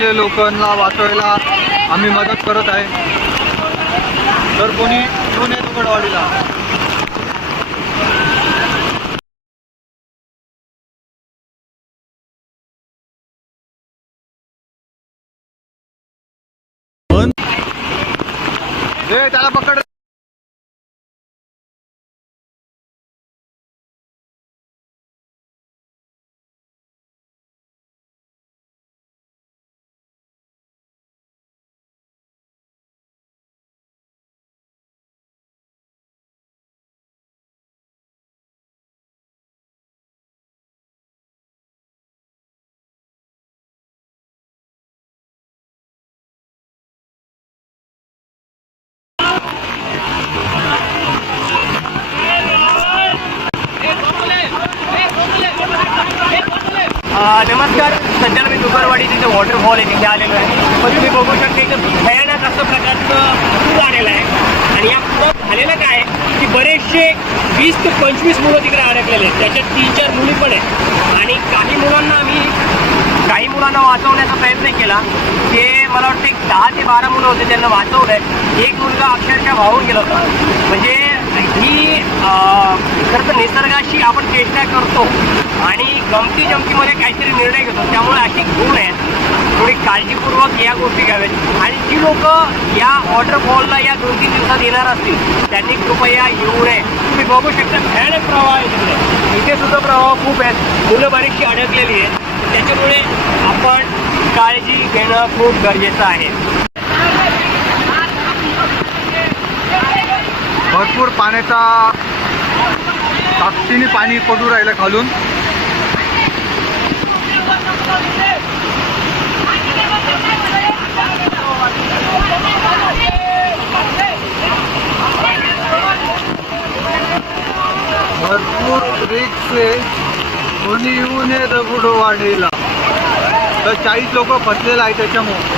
लोकांना वाचवायला आम्ही मदत करत आहे. तर कोणी घेऊन येत उघडवाडीला. त्याला पकड. नमस्कार. सध्या मी दुपारवाडी तिथे वॉटरफॉल आहे तिथे आलेलो आहे. पण तुम्ही बघू शकता इथं भयानक असं प्रकारचं पूर आलेलं आहे. आणि या पुरात झालेलं काय की बरेचसे वीस ते पंचवीस मुलं तिकडे अडकलेले आहेत. त्याच्यात तीन चार मुली पण आहेत. आणि काही मुलांना आम्ही काही मुलांना वाचवण्याचा प्रयत्न केला ते मला वाटतं एक दहा ते बारा मुलं होते त्यांना वाचवलं आहे एक मुलगा अक्षरशः वाहून गेला होता. म्हणजे ही खरं तर निसर्गाशी आपण चेष्टा करतो आणि गमती जमतीमध्ये काहीतरी निर्णय घेतो. त्यामुळे अशी गुण आहेत थोडी काळजीपूर्वक या गोष्टी घ्याव्यात. आणि जी लोक या वॉटरफॉलला या दोन तीन दिवसात येणार असतील त्यांनी कृपया येऊ नये. तुम्ही बघू शकता भयानक प्रवाह आहे तिकडे. इथे सुद्धा प्रवाह खूप आहेत. मुलं बरीचशी अडकलेली आहेत. त्याच्यामुळे आपण काळजी घेणं खूप गरजेचं आहे. भरपूर पाण्याचा ताकदीने पाणी पडू राहिलं खालून. भरपूर रिक्स कोणी येऊ नये दगड वाढीला तर चाळीस लोक फसलेलं आहे त्याच्यामुळे.